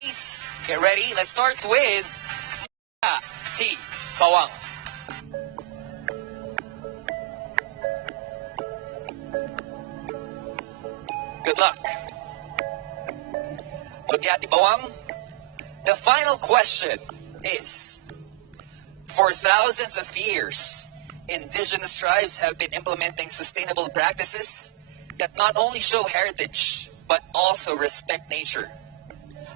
Please get ready. Let's start with T. Bawang. Good luck. Mutia Bawang. The final question is, for thousands of years, indigenous tribes have been implementing sustainable practices that not only show heritage, but also respect nature.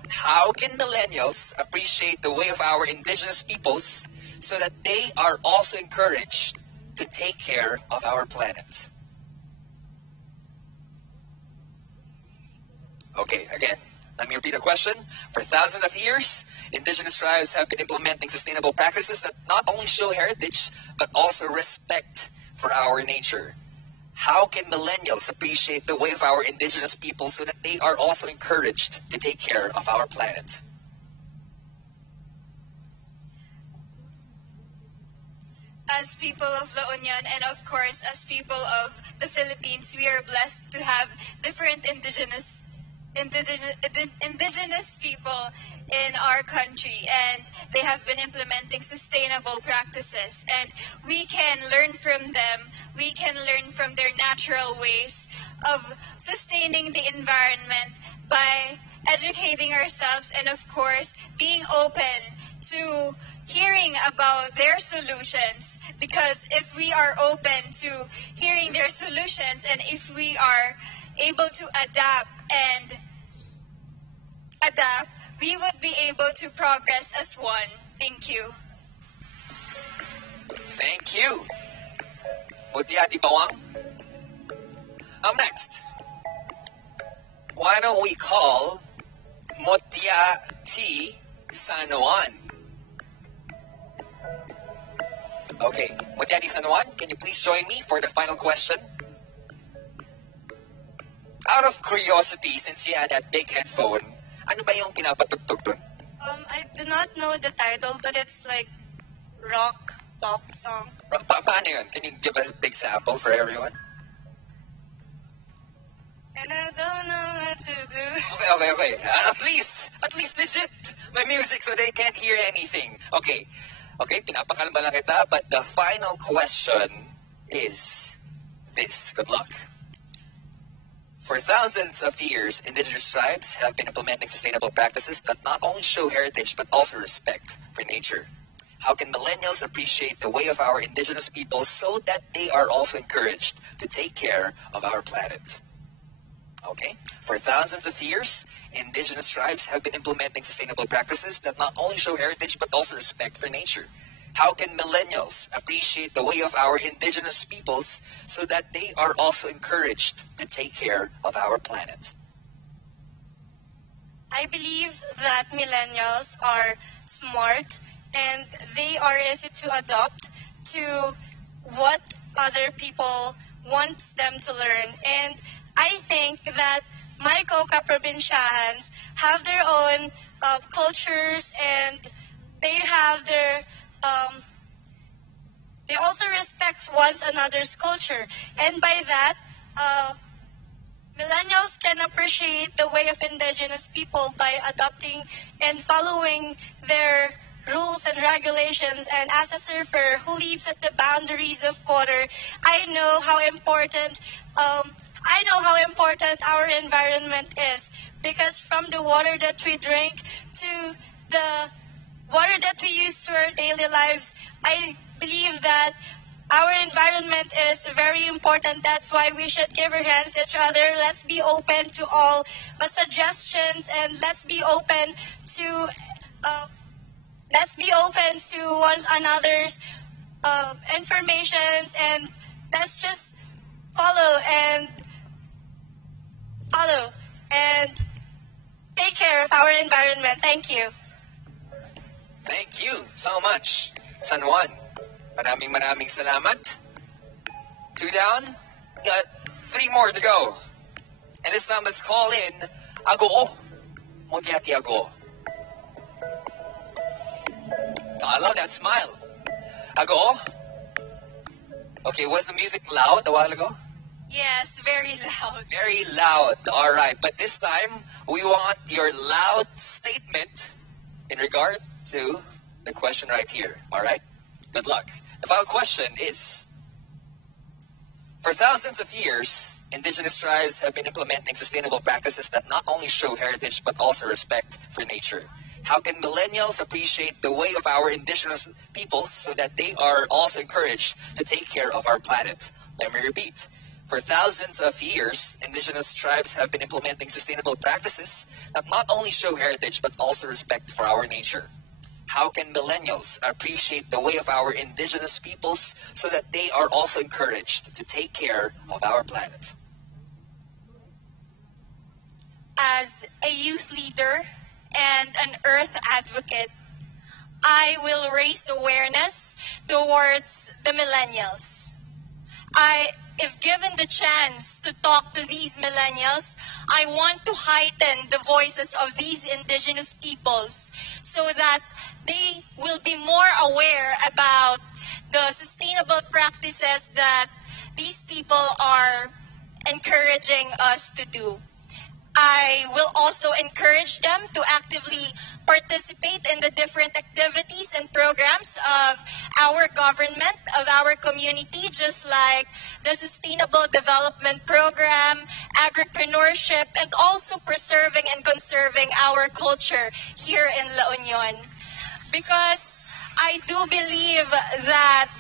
How can millennials appreciate the way of our indigenous peoples so that they are also encouraged to take care of our planet? Okay, again, let me repeat the question. For thousands of years, indigenous tribes have been implementing sustainable practices that not only show heritage, but also respect for our nature. How can millennials appreciate the way of our indigenous people so that they are also encouraged to take care of our planet? As people of La Union and of course as people of the Philippines, we are blessed to have different indigenous people in our country, and they have been implementing sustainable practices, and we can learn from them. We can learn from their natural ways of sustaining the environment by educating ourselves and of course being open to hearing about their solutions, because if we are open to hearing their solutions and if we are able to adapt, we would be able to progress as one. Thank you. Thank you. Mutia Bawang. Up next, why don't we call Mutia T. San Juan? Okay, Mutia T. San Juan, can you please join me for the final question? Out of curiosity, since you had that big headphone, ano ba yung pinapatugtog dun? I do not know the title, but it's like rock pop song. Paano yun? Can you give a big sample for everyone? And I don't know what to do. Okay. At least legit my music so they can't hear anything. Okay, pinapakalma lang kita, but the final question is this. Good luck. For thousands of years, indigenous tribes have been implementing sustainable practices that not only show heritage but also respect for nature. How can millennials appreciate the way of our indigenous people so that they are also encouraged to take care of our planet? Okay, for thousands of years, indigenous tribes have been implementing sustainable practices that not only show heritage but also respect for nature. How can millennials appreciate the way of our indigenous peoples so that they are also encouraged to take care of our planet? I believe that millennials are smart and they are easy to adopt to what other people want them to learn. And I think that my co-provincians have their own cultures, and they have their they also respect one another's culture, and by that, millennials can appreciate the way of indigenous people by adopting and following their rules and regulations. And as a surfer who lives at the boundaries of water, I know how important our environment is, because from the water that we drink to the water that we use to our daily lives, I believe that our environment is very important. That's why we should give our hands to each other. Let's be open to all suggestions, and let's be open to one another's informations, and let's just follow and take care of our environment. Thank you. Thank you so much, San Juan. Maraming salamat. 2 down. Got 3 more to go. And this time, let's call in AGOO. Mutia AGOO. I love that smile. AGOO? Okay, was the music loud a while ago? Yes, very loud. Very loud. All right. But this time, We want your loud statement in regard to the question right here. All right? Good luck. The final question is, for thousands of years, indigenous tribes have been implementing sustainable practices that not only show heritage but also respect for nature. How can millennials appreciate the way of our indigenous peoples so that they are also encouraged to take care of our planet? Let me repeat. For thousands of years, indigenous tribes have been implementing sustainable practices that not only show heritage but also respect for our nature. How can millennials appreciate the way of our indigenous peoples so that they are also encouraged to take care of our planet? As a youth leader and an earth advocate, I will raise awareness towards the millennials. If given the chance to talk to these millennials, I want to heighten the voices of these indigenous peoples so that they will be more aware about the sustainable practices that these people are encouraging us to do. I will also encourage them to actively participate in the different activities and programs of our government, of our community, just like the Sustainable Development Program, agripreneurship, and also preserving and conserving our culture here in La Union. Because I do believe that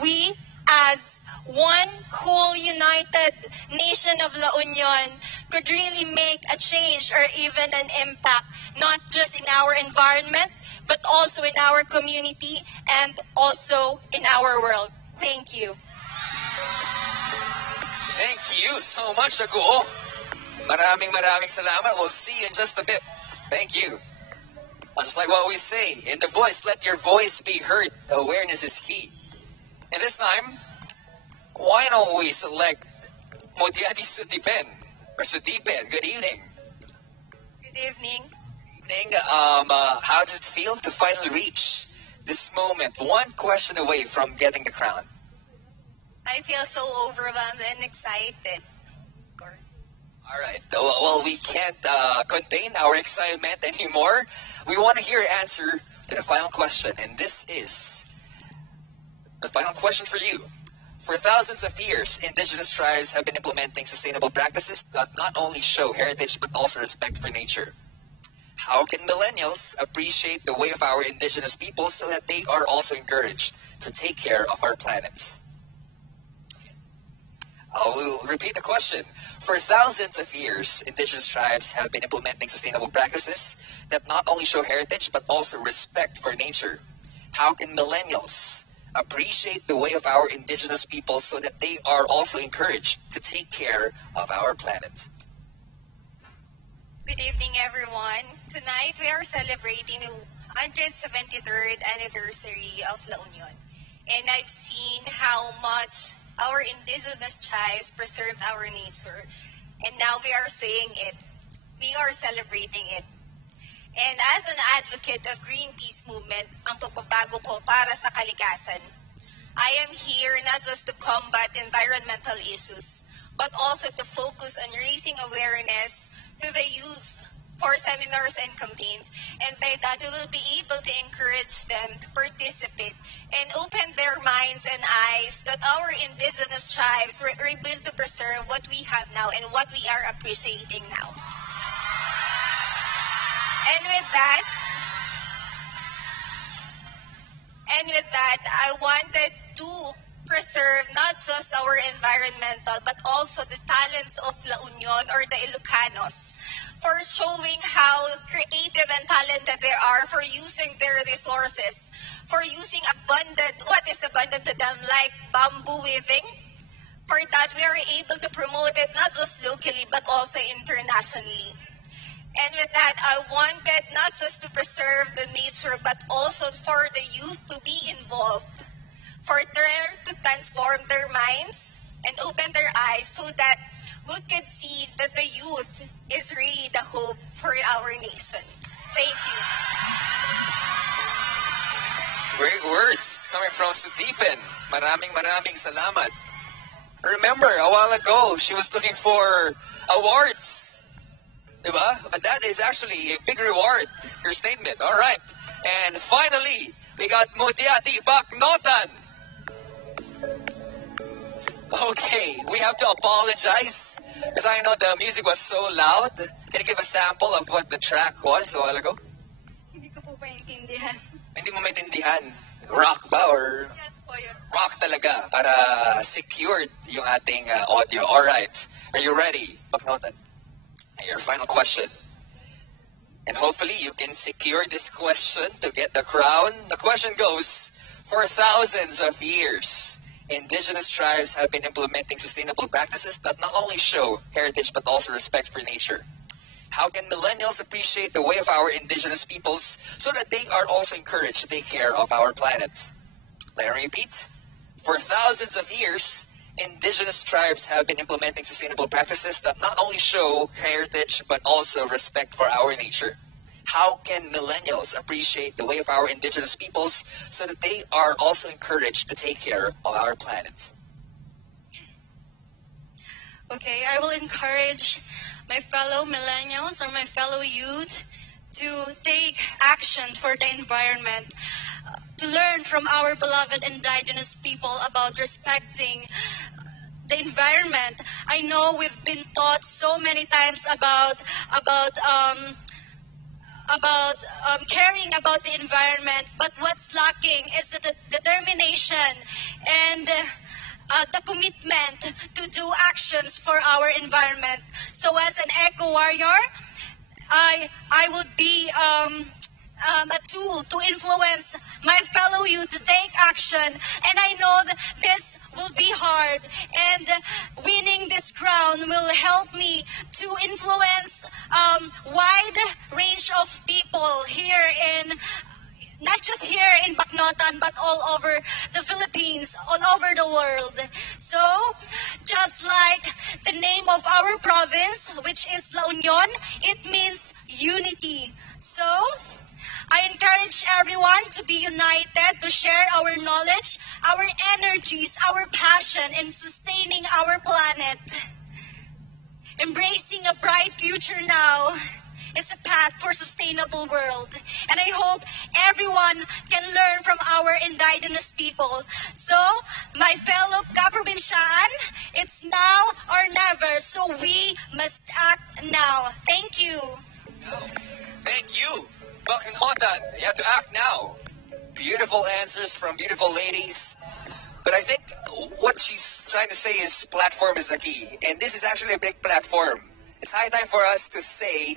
we, as one whole united nation of La Union, could really make a change or even an impact, not just in our environment, but also in our community and also in our world. Thank you. Thank you so much, AGOO. Maraming salamat. We'll see you in just a bit. Thank you. Just like what we say, in the voice, let your voice be heard. Awareness is key. And this time, why don't we select Mutia SUDIPEN or SUDIPEN? Good evening. Good evening. How does it feel to finally reach this moment, one question away from getting the crown? I feel so overwhelmed and excited. Of course. All right. Well, we can't contain our excitement anymore. We want to hear your answer to the final question, and this is the final question for you. For thousands of years, indigenous tribes have been implementing sustainable practices that not only show heritage but also respect for nature. How can millennials appreciate the way of our indigenous people so that they are also encouraged to take care of our planet? We'll repeat the question. For thousands of years, indigenous tribes have been implementing sustainable practices that not only show heritage but also respect for nature. How can millennials appreciate the way of our indigenous people so that they are also encouraged to take care of our planet? Good evening, everyone. Tonight, we are celebrating the 173rd anniversary of La Union. And I've seen how much our indigenous tribes preserved our nature. And now we are saying it. We are celebrating it. And as an advocate of Greenpeace movement, ang pagbabago ko para sa kalikasan, I am here not just to combat environmental issues, but also to focus on raising awareness to the youth for seminars and campaigns. And by that, we will be able to encourage them to participate and open their minds and eyes that our indigenous tribes were able to preserve what we have now and what we are appreciating now. And with that, I wanted to preserve not just our environmental, but also the talents of La Union or the Ilocanos for showing how creative and talented they are for using their resources, for using what is abundant to them, like bamboo weaving. For that, we are able to promote it not just locally, but also internationally. And with that, I wanted not just to preserve the nature, but also for the youth to be involved, for them to transform their minds and open their eyes so that we could see that the youth is really the hope for our nation. Thank you. Great words coming from SUDIPEN. Maraming salamat. Remember, a while ago, she was looking for awards. Diba? But that is actually a big reward, your statement. All right. And finally, we got Mutia BACNOTAN. Okay, we have to apologize because I know the music was so loud. Can you give a sample of what the track was a while ago? Hindi ko po maintindihan. Hindi mo maintindihan. Rock ba or Yes po, yes. rock talaga para secured yung ating audio. All right. Are you ready, BACNOTAN? Your final question. And hopefully you can secure this question to get the crown. The question goes, for thousands of years, indigenous tribes have been implementing sustainable practices that not only show heritage but also respect for nature. How can millennials appreciate the way of our indigenous peoples so that they are also encouraged to take care of our planet? Let me repeat. For thousands of years, indigenous tribes have been implementing sustainable practices that not only show heritage but also respect for our nature. How can millennials appreciate the way of our indigenous peoples so that they are also encouraged to take care of our planet? Okay, I will encourage my fellow millennials or my fellow youth to take action for the environment, to learn from our beloved indigenous people about respecting the environment. I know we've been taught so many times about caring about the environment, but what's lacking is the determination and the commitment to do actions for our environment. So as an eco warrior, I would be a tool to influence my fellow youth to take action, and I know that this will be hard, and winning this crown will help me to influence wide range of people here in, not just here in BACNOTAN, but all over the Philippines, all over the world. So, just like the name of our province, which is La Union, it means unity. So, I encourage everyone to be united, to share our knowledge, our energies, our passion in sustaining our planet. Embracing a bright future now is a path for sustainable world. And I hope everyone can learn from our indigenous people. So, my fellow Kaprobinsyan, it's now or never, so we must act now. Thank you. Thank you, BACNOTAN. You have to act now. Beautiful answers from beautiful ladies. But I think what she's trying to say is platform is the key. And this is actually a big platform. It's high time for us to say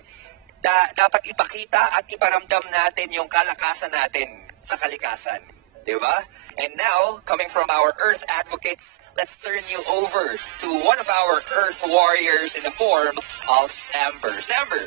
dapat ipakita at iparamdam natin yung kalakasan natin sa kalikasan. Diba? And now, coming from our Earth advocates, let's turn you over to one of our Earth warriors in the form of Samber. Samber,